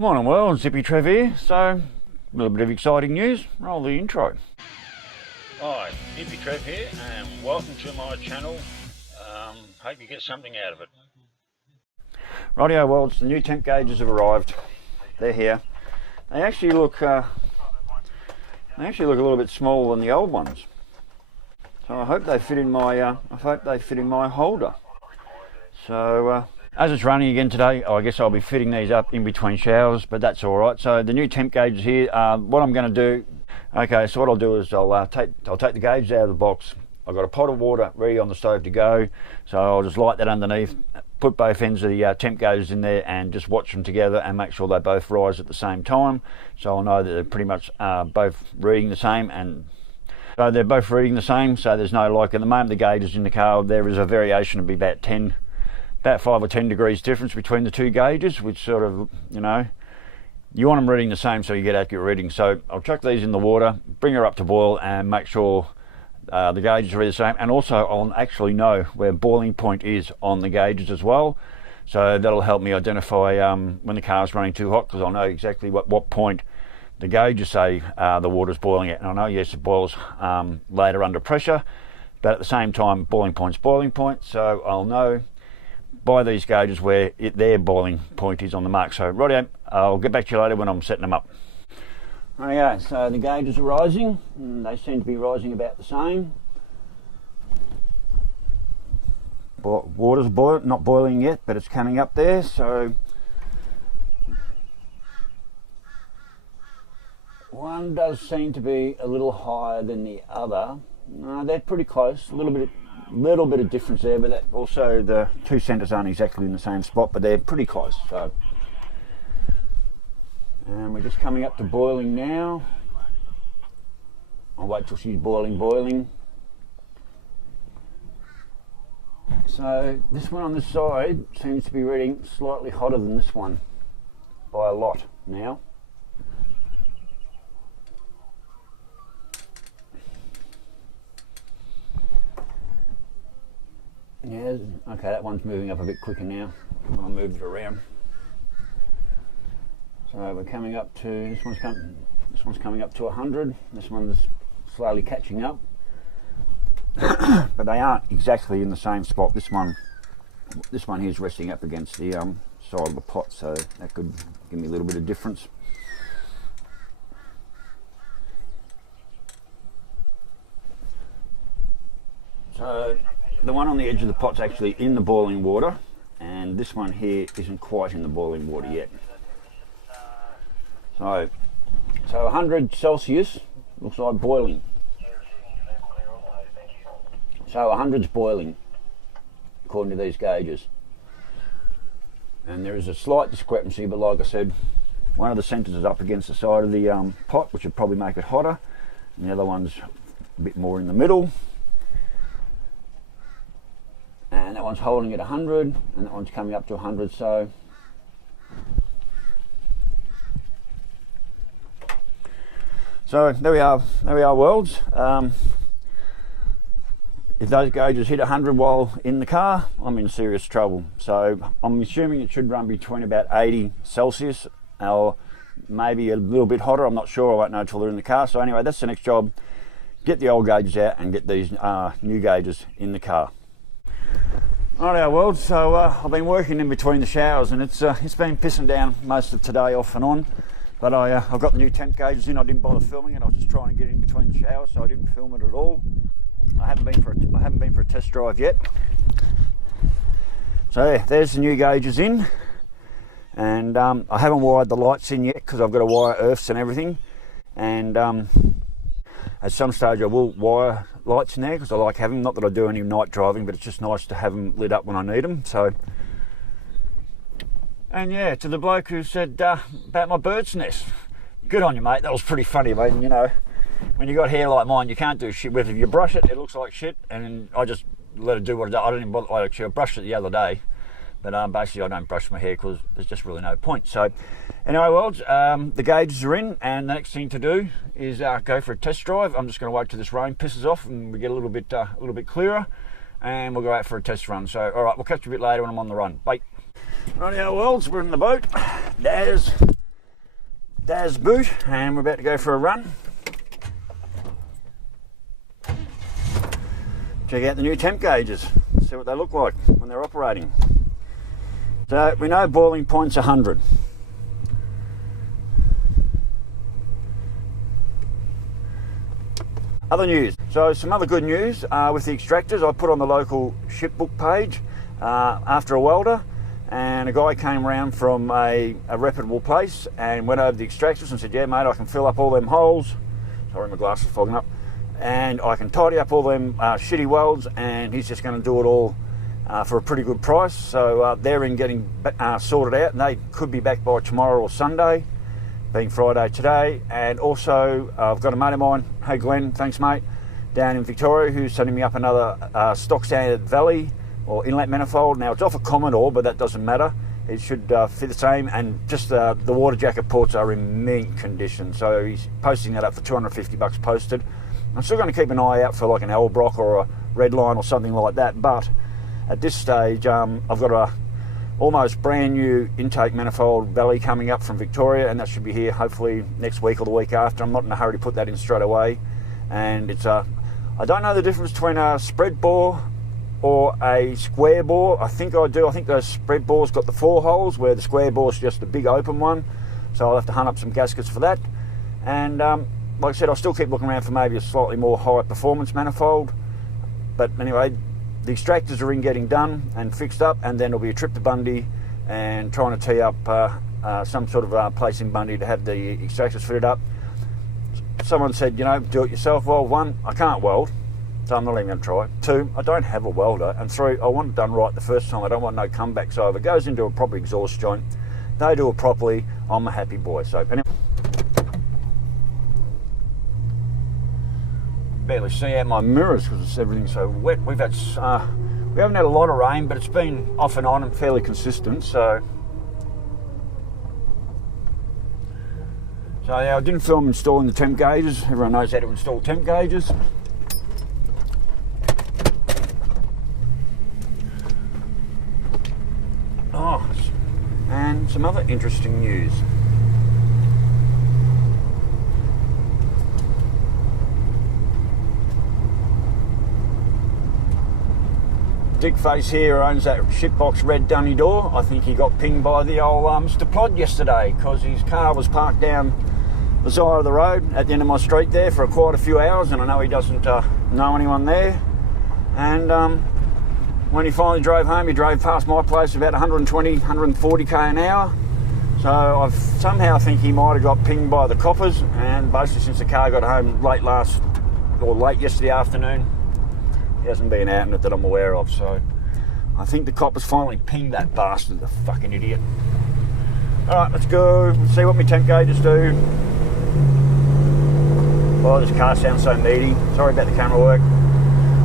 Morning world, Zippy Trev here. So, a little bit of exciting news. Roll the intro. Hi, Zippy Trev here, and welcome to my channel. Hope you get something out of it. Rightio worlds, the new temp gauges have arrived. They're here. They actually look a little bit smaller than the old ones. So I hope they fit in my holder. So as it's raining again today, I guess I'll be fitting these up in between showers, but that's all right. So the new temp gauges here. What I'm going to do, okay, so what I'll do is I'll take the gauges out of the box. I've got a pot of water ready on the stove to go, so I'll just light that underneath, put both ends of the temp gauges in there and just watch them together and make sure they both rise at the same time. So I'll know that they're pretty much both reading the same, and so they're both reading the same. So there's no, like at the moment the gauges in the car, there is a variation of about 5 or 10 degrees difference between the two gauges, which sort of, you know, you want them reading the same so you get accurate readings. So I'll chuck these in the water, bring her up to boil and make sure the gauges read the same, and also I'll actually know where boiling point is on the gauges as well. So that'll help me identify when the car's running too hot, because I'll know exactly what point the gauges say the water's boiling at. And I know, yes, it boils later under pressure, but at the same time boiling point's boiling point, so I'll know by these gauges where their boiling point is on the mark. So rightio, I'll get back to you later when I'm setting them up. Okay, so the gauges are rising, and they seem to be rising about the same. Water's not boiling yet, but it's coming up there. So one does seem to be a little higher than the other. No, they're pretty close. A little bit of difference there, but also the two centres aren't exactly in the same spot, but they're pretty close. So, and we're just coming up to boiling now. I'll wait till she's boiling. So this one on the side seems to be reading slightly hotter than this one by a lot now. Yeah, okay, that one's moving up a bit quicker now. I'll move it around. So we're coming up to, this one's coming up to 100. This one's slowly catching up. But they aren't exactly in the same spot. This one here is resting up against the side of the pot, so that could give me a little bit of difference. So the one on the edge of the pot's actually in the boiling water, and this one here isn't quite in the boiling water yet. So 100 Celsius looks like boiling. So 100's boiling according to these gauges. And there is a slight discrepancy, but like I said, one of the centres is up against the side of the pot, which would probably make it hotter, and the other one's a bit more in the middle. And that one's holding at 100, and that one's coming up to 100. So there we are worlds. If those gauges hit 100 while in the car, I'm in serious trouble. So I'm assuming it should run between about 80 Celsius or maybe a little bit hotter. I'm not sure, I won't know till they're in the car. So anyway, that's the next job. Get the old gauges out and get these new gauges in the car. Alright, world. So I've been working in between the showers, and it's been pissing down most of today off and on. But I've got the new temp gauges in. I didn't bother filming it. I was just trying to get in between the showers, so I didn't film it at all. I haven't been for a test drive yet. So yeah, there's the new gauges in, and I haven't wired the lights in yet because I've got to wire earths and everything. And at some stage I will wire lights in there because I like having them. Not that I do any night driving, but it's just nice to have them lit up when I need them. So, and yeah, to the bloke who said about my bird's nest, good on you, mate. That was pretty funny, mate. And, you know, when you got hair like mine, you can't do shit with it. If you brush it, it looks like shit, and I just let it do what it does. I don't even bother. Actually, I brushed it the other day, but basically I don't brush my hair because there's just really no point. So anyway, well, the gauges are in, and the next thing to do is go for a test drive. I'm just going to wait till this rain pisses off and we get a little bit clearer, and we'll go out for a test run. So all right, we'll catch you a bit later when I'm on the run. Bye. Rightio, worlds, we're in the boat. Daz Daz boot, and we're about to go for a run. Check out the new temp gauges, see what they look like when they're operating. So we know boiling point's 100. Other news. So some other good news with the extractors. I put on the local shipbook page after a welder, and a guy came around from a reputable place and went over the extractors and said, yeah mate, I can fill up all them holes. Sorry, my glass is fogging up. And I can tidy up all them shitty welds, and he's just going to do it all for a pretty good price. So they're in getting sorted out, and they could be back by tomorrow or Sunday, being Friday today. And also I've got a mate of mine, hey Glenn, thanks mate, down in Victoria, who's sending me up another stock standard valley or inlet manifold. Now it's off a Commodore, but that doesn't matter. It should fit the same, and just the water jacket ports are in mint condition. So he's posting that up for $250 posted. I'm still going to keep an eye out for like an Elbrock or a Redline or something like that, but at this stage I've got a almost brand new intake manifold valley coming up from Victoria, and that should be here hopefully next week or the week after. I'm not in a hurry to put that in straight away. And it's I don't know the difference between a spread bore or a square bore. I think I do. I think the spread bore's got the 4 holes, where the square bore's just a big open one. So I'll have to hunt up some gaskets for that. And like I said, I'll still keep looking around for maybe a slightly more high performance manifold. But anyway, the extractors are in getting done and fixed up, and then it'll be a trip to Bundy and trying to tee up some sort of place in Bundy to have the extractors fitted up. Someone said, you know, do it yourself. Well, 1, I can't weld, so I'm not even going to try. 2, I don't have a welder. And 3, I want it done right the first time. I don't want no comebacks. So if it goes into a proper exhaust joint, they do it properly, I'm a happy boy. So anyway, barely see out my mirrors because everything's so wet. We haven't had a lot of rain, but it's been off and on and fairly consistent. So yeah, I didn't film installing the temp gauges. Everyone knows how to install temp gauges. Oh, and some other interesting news. Dickface here owns that shitbox red dummy door. I think he got pinged by the old Mr. Plod yesterday, because his car was parked down the side of the road at the end of my street there for quite a few hours, and I know he doesn't know anyone there. And when he finally drove home, he drove past my place about 120, 140k an hour. So I somehow think he might have got pinged by the coppers, and basically since the car got home late yesterday afternoon, he hasn't been out in it that I'm aware of. So I think the coppers finally pinged that bastard, the fucking idiot. Alright, let's go see what my temp gauges do. Oh, this car sounds so meaty. Sorry about the camera work.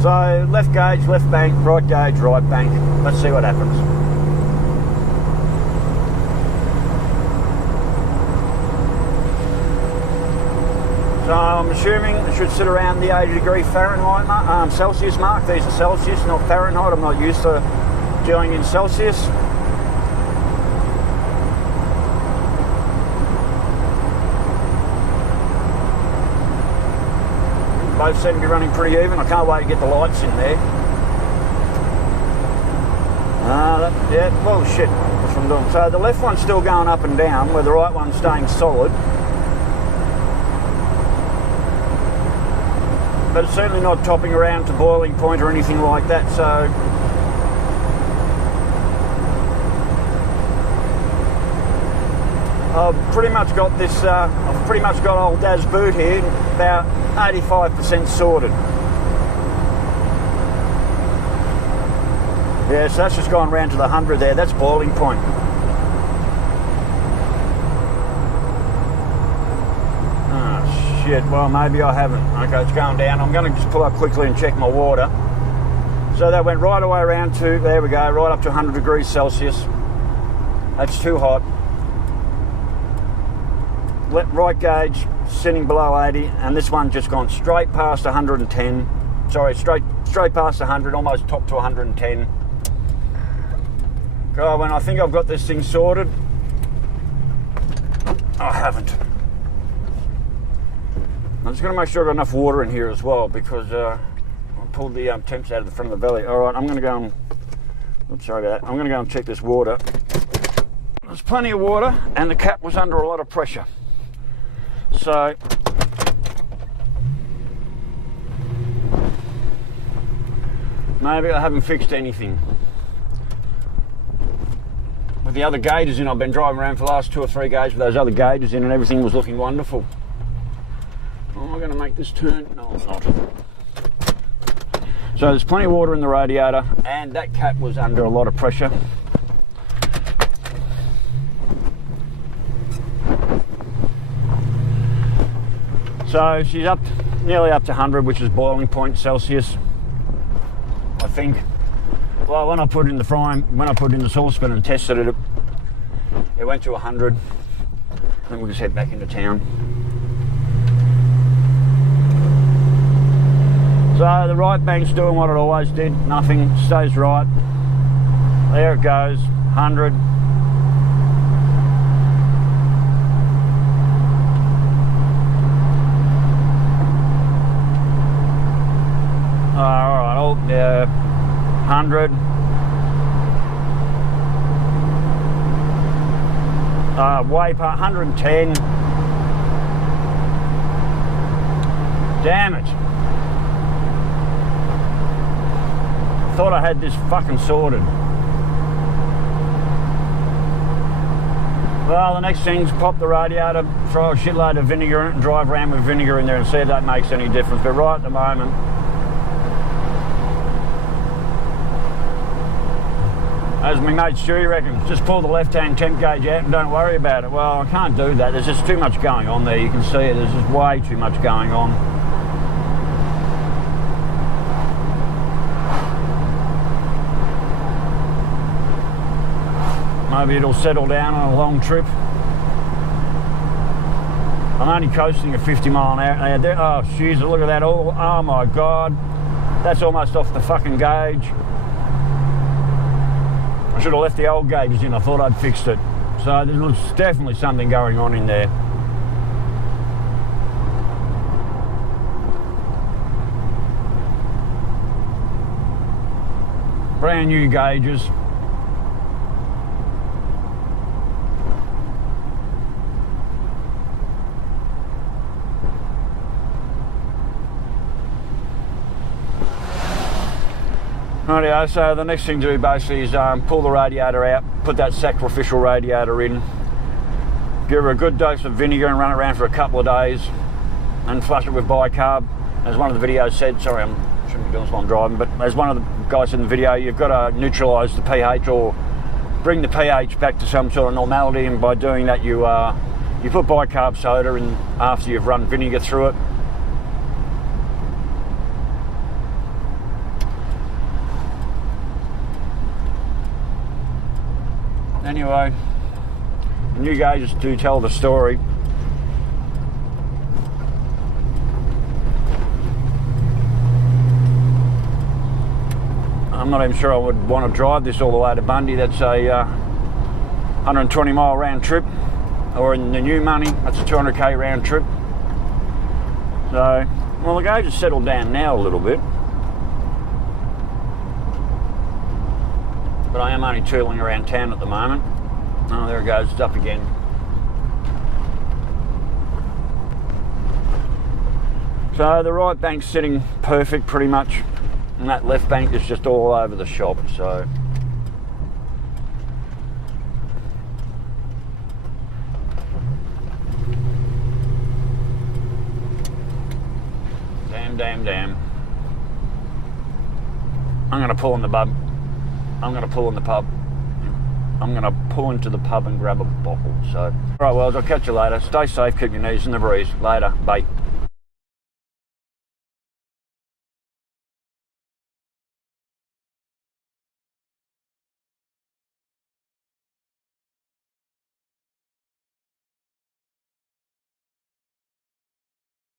So left gauge, left bank, right gauge, right bank. Let's see what happens. So I'm assuming it should sit around the 80-degree Fahrenheit Celsius mark. These are Celsius, not Fahrenheit. I'm not used to dealing in Celsius. Both seem to be running pretty even. I can't wait to get the lights in there. Yeah, well shit, that's what I'm doing. So the left one's still going up and down, where the right one's staying solid. But it's certainly not topping around to boiling point or anything like that. So I've pretty much got this, I've pretty much got old Daz boot here about 85% sorted. Yeah, so that's just gone round to the 100 there. That's boiling point. Oh shit, well maybe I haven't. Okay, it's going down. I'm going to just pull up quickly and check my water. So that went right away around to, there we go, right up to 100 degrees Celsius. That's too hot. Right gauge sitting below 80, and this one just gone straight past 110. Sorry, straight past 100, almost top to 110. God, when I think I've got this thing sorted, I haven't. I'm just going to make sure I've got enough water in here as well, because I pulled the temps out of the front of the belly. All right, I'm going to go and, oops, sorry about that. I'm going to go and check this water. There's plenty of water, and the cap was under a lot of pressure. So maybe I haven't fixed anything. With the other gauges in, I've been driving around for the last 2 or 3 days with those other gauges in, and everything was looking wonderful. Am I going to make this turn? No, I'm not. So there's plenty of water in the radiator, and that cap was under a lot of pressure. So she's up, nearly up to 100, which is boiling point Celsius, I think. Well, when I put it in the saucepan and tested it, it went to 100. I think we'll just head back into town. So the right bank's doing what it always did, nothing, stays right. There it goes, 100. Alright, oh yeah, 100. Way past 110. Damn it. Thought I had this fucking sorted. Well, the next thing's pop the radiator, throw a shitload of vinegar in it and drive around with vinegar in there and see if that makes any difference. But right at the moment, as my mate Stewie reckons, just pull the left-hand temp gauge out and don't worry about it. Well, I can't do that. There's just too much going on there. You can see it. There's just way too much going on. Maybe it'll settle down on a long trip. I'm only coasting at 50 mile an hour. Oh, jeez, look at that. Oh my God. That's almost off the fucking gauge. I should have left the old gauges in. I thought I'd fixed it. So there's definitely something going on in there. Brand new gauges. Rightio, so the next thing to do basically is pull the radiator out, put that sacrificial radiator in, give her a good dose of vinegar and run it around for a couple of days, and flush it with bicarb. As one of the videos said, sorry, I shouldn't be doing this while I'm driving, but as one of the guys in the video, you've got to neutralise the pH or bring the pH back to some sort of normality, and by doing that you put bicarb soda in after you've run vinegar through it. Anyway, the new gauges do tell the story. I'm not even sure I would want to drive this all the way to Bundy. That's a 120 mile round trip, or in the new money, that's a 200k round trip. So, well, the gauge has settled down now a little bit, but I am only tooling around town at the moment. Oh, there it goes, it's up again. So the right bank's sitting perfect pretty much, and that left bank is just all over the shop, so. Damn. I'm gonna pull in the pub. I'm gonna pull into the pub and grab a bottle. So, alright, well, I'll catch you later. Stay safe, keep your knees in the breeze. Later, bye.